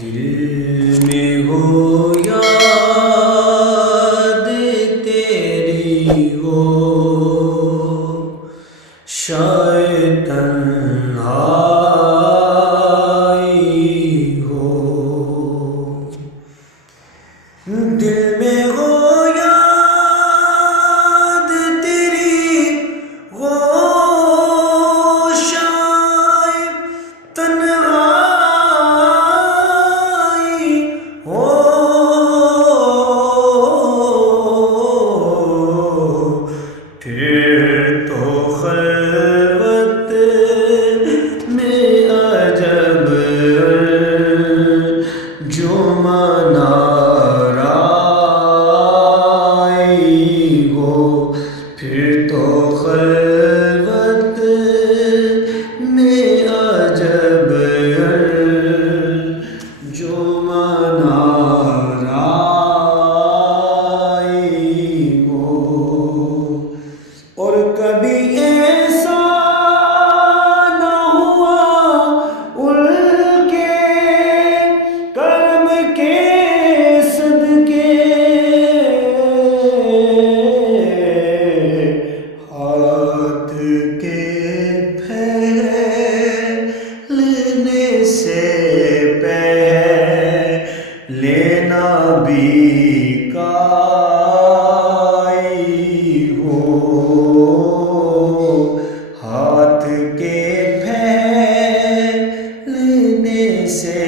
दिल में हो याद तेरी हो, शायद तन्हाई हो। दिल में हो याद तेरी हो, शायद तन्हाई हो। फिर तो खलवत में अजब जो मनाराई हो। फिर तो खलवत में अजब जो मनाराई हो। और कभी ऐसा न हुआ उनके कर्म के सदके, हाथ के फैलने से लेना भी काई हो। हाथ के फैलने से